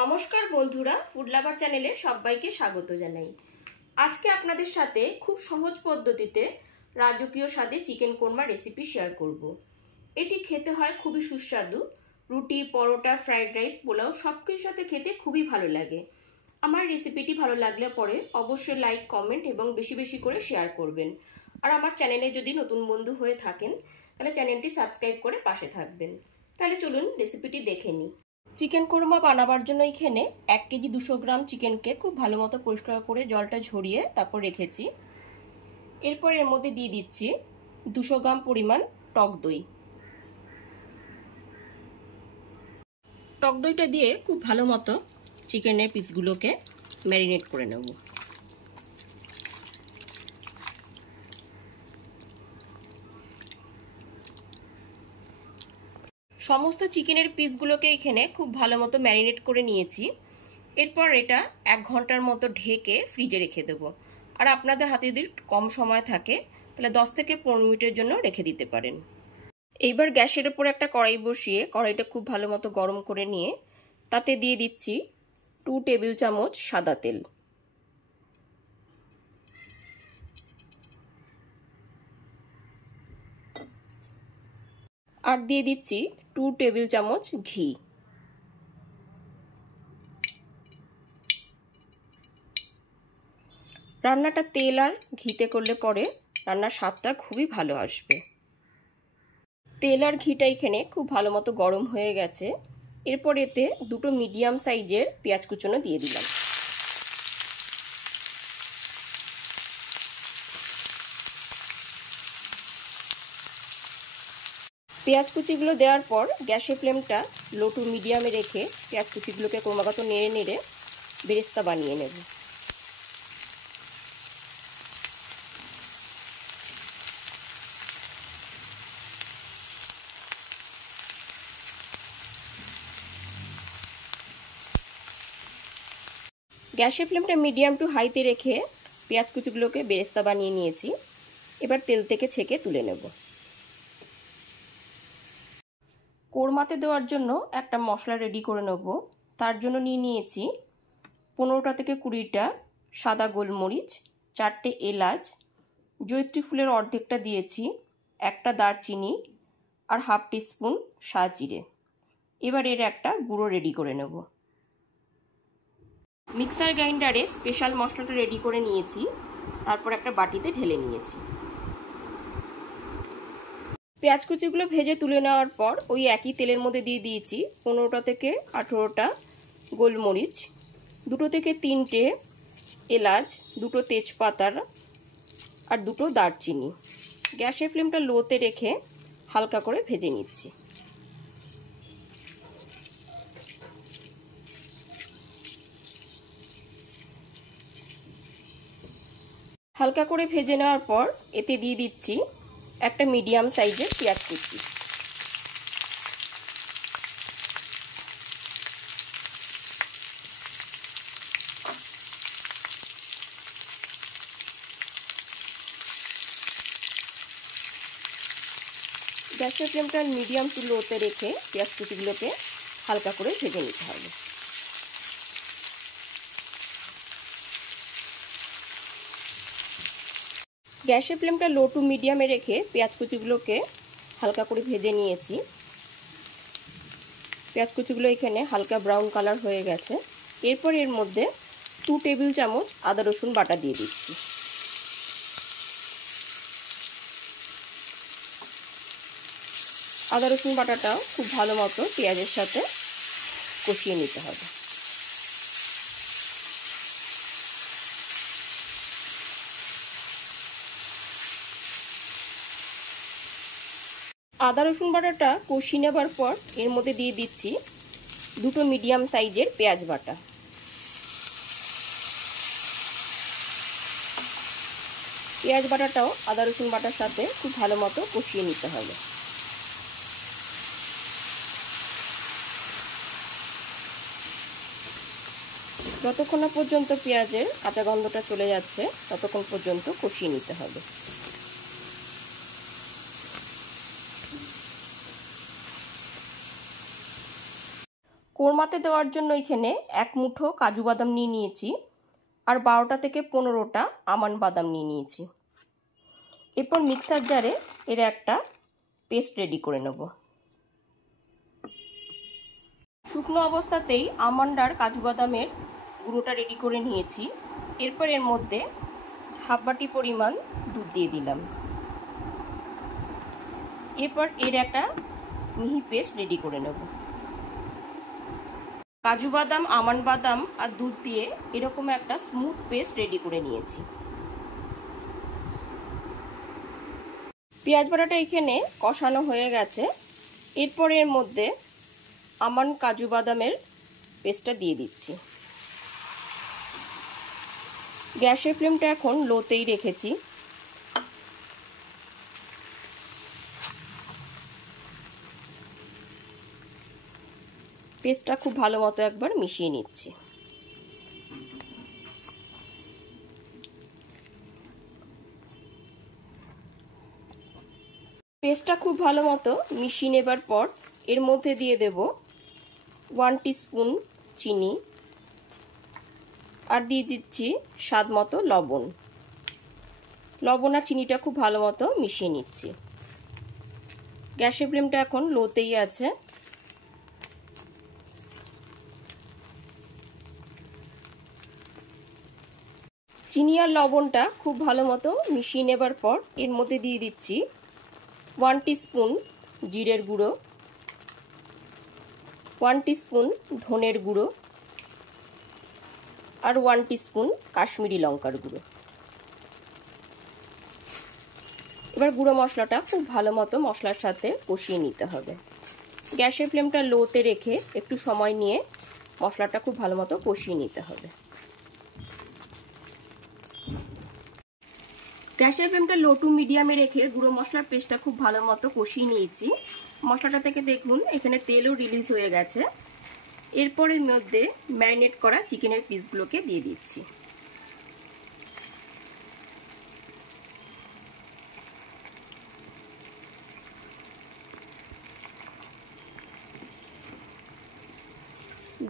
নমস্কার বন্ধুরা, food lover চ্যানেলে সবাইকে স্বাগত জানাই। আজকে আপনাদের সাথে খুব সহজ পদ্ধতিতে রাজকীয় স্বাদে চিকেন কোরমা রেসিপি শেয়ার করব। এটি খেতে হয় খুবই সুস্বাদু। রুটি, পরোটা, ফ্রাইড রাইস, পোলাও সব কিছুর সাথে খেতে খুবই ভালো লাগে। আমার রেসিপিটি ভালো লাগলে পরে অবশ্যই লাইক, কমেন্ট এবং বেশি বেশি করে শেয়ার করবেন। আর আমার চ্যানেলে যদি নতুন বন্ধু হয়ে থাকেন তাহলে চ্যানেলটি সাবস্ক্রাইব করে পাশে থাকবেন। তাহলে চলুন রেসিপিটি দেখে নিই। চিকেন কোরমা বানাবার জন্য এখানে 1 কেজি 200 গ্রাম চিকেনকে খুব ভালো মতো পরিষ্কার করে জলটা ঝরিয়ে তারপর রেখেছি। এরপর এর মধ্যে দিয়ে দিচ্ছি 200 গ্রাম পরিমাণ টক দই। টক দইটা দিয়ে খুব ভালো মতো চিকেনের পিসগুলোকে ম্যারিনেট করে নেব। সমস্ত চিকেনের পিসগুলোকে এখানে খুব ভালো মতো ম্যারিনেট করে নিয়েছি। এরপর এটা 1 ঘন্টার মতো ঢেকে ফ্রিজে রেখে দেবো। আর আপনাদের হাতে যদি কম সময় থাকে তাহলে 10 থেকে 15 মিনিটের জন্য রেখে দিতে পারেন। এইবার গ্যাসের উপর একটা কড়াই বসিয়ে কড়াইটা খুব ভালো মতো গরম করে নিয়ে তাতে দিয়ে দিচ্ছি 2 টেবিল চামচ সাদা তেল। আর দিয়ে দিচ্ছি 2 টেবিল চামচ ঘি। রান্নাটা তেল আর ঘিতে করলে পরে রান্নার স্বাদটা খুবই ভালো আসবে। তেল আর ঘিটা এখানে খুব ভালো মতো গরম হয়ে গেছে। এরপর এতে 2টো মিডিয়াম সাইজের পেঁয়াজ কুচনো দিয়ে দিলাম। পেঁয়াজ কুচিগুলো দেওয়ার পর গ্যাসের ফ্লেমটা লো টু মিডিয়ামে রেখে পেঁয়াজ কুচিগুলোকে ক্রমাগত নেড়ে নেড়ে বেরেস্তা বানিয়ে নেব। গ্যাসের ফ্লেমটা মিডিয়াম টু হাইতে রেখে পেঁয়াজ কুচিগুলোকে বেরেস্তা বানিয়ে নিয়েছি। এবার তেল থেকে ছেঁকে তুলে নেব। কোরমাতে দেওয়ার জন্য একটা মশলা রেডি করে নেব। তার জন্য নিয়েছি 15টা থেকে 20টা সাদা গোলমরিচ, 4টে এলাচ, জয়িত্রী ফুলের অর্ধেকটা দিয়েছি, একটা দারচিনি আর হাফ টিস্পুন সাজিরে। এবার এর একটা গুঁড়ো রেডি করে নেব। মিক্সার গ্রাইন্ডারে স্পেশাল মশলাটা রেডি করে নিয়েছি। তারপর একটা বাটিতে ঢেলে নিয়েছি। পেঁয়াজ কুচিগুলো ভেজে তুলে নেওয়ার পর ওই একই তেলের মধ্যে দিয়ে দিয়েছি 15টা থেকে 18টা গোলমরিচ, 2 থেকে 3টে এলাচ, 2টো তেজপাতা আর 2টো দারচিনি। গ্যাসের ফ্লেমটা লোতে রেখে হালকা করে ভেজে নিচ্ছি। হালকা করে ভেজে নেওয়ার পর এতে দিয়ে দিচ্ছি একটা মিডিয়াম সাইজের পেঁয়াজ কুচি। গ্যাসের ফ্লেমটা মিডিয়াম টু লোতে রেখে পেঁয়াজ কুচিগুলোকে হালকা করে ভেজে নিতে হবে। গ্যাসের ফ্লেমটা লো টু মিডিয়ামে রেখে পেঁয়াজ কুচিগুলোকে হালকা করে ভেজে নিয়েছি। পেঁয়াজ কুচিগুলো এখানে হালকা ব্রাউন কালার হয়ে গেছে। এরপর এর মধ্যে 2 টেবিল চামচ আদা রসুন বাটা দিয়ে দিচ্ছি। আদা রসুন বাটাটাও খুব ভালো মতো পেঁয়াজের সাথে কষিয়ে নিতে হবে। আদা রসুন বাটাটা কষিয়ে নেবার পর এর মধ্যে দিয়ে দিচ্ছি 2টো মিডিয়াম সাইজের পেঁয়াজ বাটা। পেঁয়াজ বাটাটাও আদা রসুন বাটার সাথে খুব ভালো মতো কষিয়ে নিতে হবে। যতক্ষণ না পর্যন্ত পেঁয়াজের কাঁচা গন্ধটা চলে যাচ্ছে ততক্ষণ পর্যন্ত কষিয়ে নিতে হবে। কোরমাতে দেওয়ার জন্য এখানে 1 মুঠো কাজু বাদাম নিয়ে নিয়েছি আর 12টা থেকে 15টা আমন্ড বাদাম নিয়ে নিয়েছি। এরপর মিক্সার জারে এর একটা পেস্ট রেডি করে নেব। শুকনো অবস্থাতেই আমন্ড আর কাজু বাদামের গুঁড়োটা রেডি করে নিয়েছি। এরপর এর মধ্যে হাফ বাটি পরিমাণ দুধ দিয়ে দিলাম। এরপর এর একটা মিহি পেস্ট রেডি করে নেব। কাজু বাদাম, আমন্ড বাদাম আর দুধ দিয়ে এরকম একটা স্মুথ পেস্ট রেডি করে নিয়েছি। পেঁয়াজ বাটাটা এখানে কষানো হয়ে গেছে। এরপর এর মধ্যে আমন্ড কাজু বাদামের পেস্টটা দিয়ে দিচ্ছি। গ্যাসের ফ্লেমটা এখন লোতেই রেখেছি। পেস্টটা খুব ভালো মতো একবার মিশিয়ে নিচ্ছি। পেস্টটা খুব ভালো মতো মিশিয়ে নেবার পর এর মধ্যে দিয়ে দেব 1 টিস্পুন চিনি আর দিয়ে দিচ্ছি স্বাদ মতো লবণ। লবণ আর চিনিটা খুব ভালো মতো মিশিয়ে নিচ্ছি। গ্যাসের ফ্লেমটা এখন লোতেই আছে। চিনি আর লবণটা খুব ভালো মতো মিশিয়ে নেবার পর এর মধ্যে দিয়ে দিচ্ছি 1 টিস্পুন জিরের গুঁড়ো, 1 টিস্পুন ধনের গুঁড়ো আর 1 টিস্পুন কাশ্মীরি লঙ্কার গুঁড়ো। এবার গুঁড়ো মশলাটা খুব ভালো মতো মশলার সাথে কষিয়ে নিতে হবে। গ্যাসের ফ্লেমটা লোতে রেখে একটু সময় নিয়ে মশলাটা খুব ভালো মতো কষিয়ে নিতে হবে। গ্যাসের ফ্লেমটা লো টু মিডিয়ামে রেখে গুঁড়ো মশলার পেস্টটা খুব ভালো মতো কষিয়ে নিয়েছি। মশলাটা থেকে দেখুন এখানে তেলও রিলিজ হয়ে গেছে। এরপর এর মধ্যে ম্যারিনেট করা চিকেনের পিসগুলোকে দিয়ে দিচ্ছি।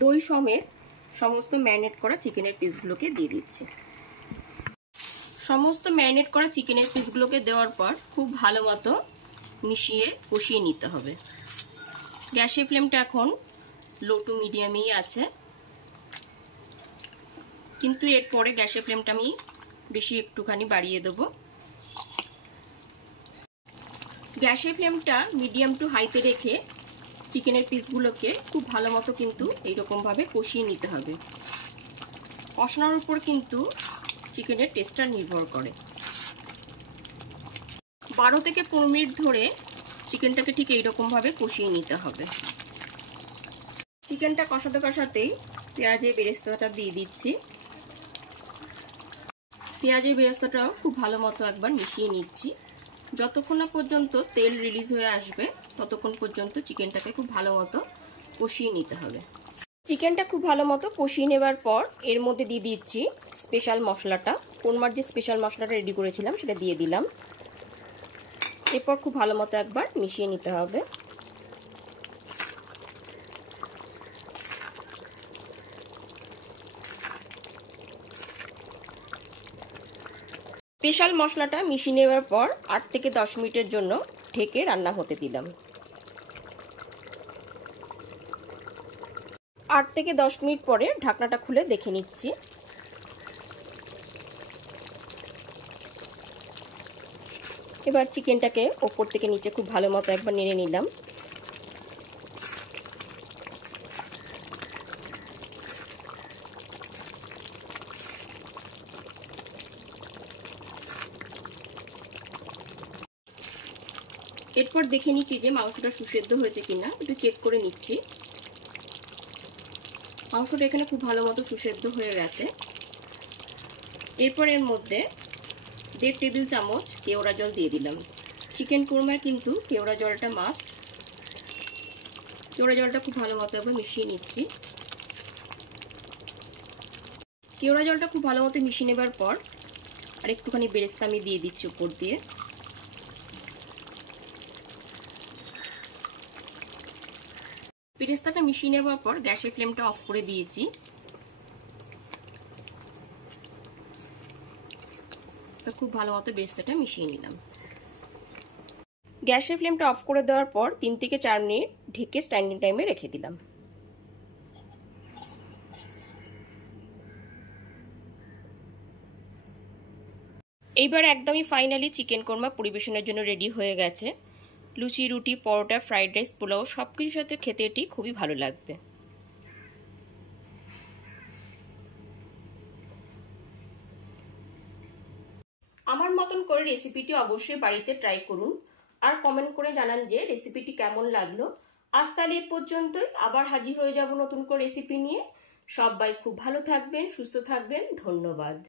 দই সমেত সমস্ত ম্যারিনেট করা চিকেনের পিসগুলোকে দিয়ে দিচ্ছি। সমস্ত ম্যারিনেট করা চিকেনের পিসগুলোকে দেওয়ার পর খুব ভালো মতো মিশিয়ে কষিয়ে নিতে হবে। গ্যাসের ফ্লেমটা এখন লো টু মিডিয়ামেই আছে, কিন্তু এরপরে গ্যাসের ফ্লেমটা আমি বেশি একটুখানি বাড়িয়ে দেবো। গ্যাসের ফ্লেমটা মিডিয়াম টু হাইতে রেখে চিকেনের পিসগুলোকে খুব ভালো মতো কিন্তু এইরকমভাবে কষিয়ে নিতে হবে। কষানোর উপর কিন্তু চিকেনের টেস্টটা নির্ভর করে। 12 থেকে 15 মিনিট ধরে চিকেনটাকে ঠিক এইরকমভাবে কষিয়ে নিতে হবে। চিকেনটা কষাতে কষাতেই পেঁয়াজের বেরেস্তাটা দিয়ে দিচ্ছি। পেঁয়াজের বেরেস্তাটাও খুব ভালো মতো একবার মিশিয়ে নিচ্ছি। যতক্ষণ না পর্যন্ত তেল রিলিজ হয়ে আসবে ততক্ষণ পর্যন্ত চিকেনটাকে খুব ভালো মতো কষিয়ে নিতে হবে। চিকেনটা খুব ভালো মতো কষিয়ে নেবার পর এর মধ্যে দিয়ে দিচ্ছি স্পেশাল মশলাটা। কোরমার যে স্পেশাল মশলাটা রেডি করেছিলাম সেটা দিয়ে দিলাম। এরপর খুব ভালো মতো একবার মিশিয়ে নিতে হবে। স্পেশাল মশলাটা মিশিয়ে নেওয়ার পর 8 থেকে 10 মিনিটের জন্য ঢেকে রান্না হতে দিলাম। 8 থেকে 10 মিনিট পরে ঢাকনাটা খুলে দেখে নিচ্ছি। এবার চিকেনটাকে ওপর থেকে নিচে খুব ভালো মতো একবার নেড়ে নিলাম। এরপর দেখে নিচ্ছি যে মাংসটা সুসেদ্ধ হয়েছে কিনা, একটু চেক করে নিচ্ছি। মাংসটা এখানে খুব ভালো মতো সুসেদ্ধ হয়ে গেছে। এরপর এর মধ্যে 1.5 টেবিল চামচ কেওড়া জল দিয়ে দিলাম। চিকেন কোরমায় কিন্তু কেওড়া জলটা মাস্ট। কেওড়া জলটা খুব ভালো মতো একবার মিশিয়ে নিচ্ছি। কেওড়া জলটা খুব ভালো মতো মিশিয়ে নেবার পর আর একটুখানি বেরেস্তা আমি দিয়ে দিচ্ছি উপর দিয়ে। বেরেস্তাটা মিশিয়ে নেওয়ার পর গ্যাসের ফ্লেমটা অফ করে দিয়েছি। তো খুব ভালো মতো বেরেস্তাটা মিশিয়ে নিলাম। গ্যাসের ফ্লেমটা অফ করে দেওয়ার পর 3 থেকে 4 মিনিট ঢেকে স্ট্যান্ডিং টাইমে রেখে দিলাম। এইবার একদমই ফাইনালি চিকেন কোরমা পরিবেশনের জন্য রেডি হয়ে গেছে। লুচি, রুটি, পরোটা, ফ্রাইড রাইস, পোলাও সব কিছুর সাথে খেতে এটি খুবই ভালো লাগবে। আমার মতন করে রেসিপিটি অবশ্যই বাড়িতে ট্রাই করুন আর কমেন্ট করে জানান যে রেসিপিটি কেমন লাগলো। আজ তাহলে এ পর্যন্তই, আবার হাজির হয়ে যাব নতুন করে রেসিপি নিয়ে। সবাই খুব ভালো থাকবেন, সুস্থ থাকবেন। ধন্যবাদ।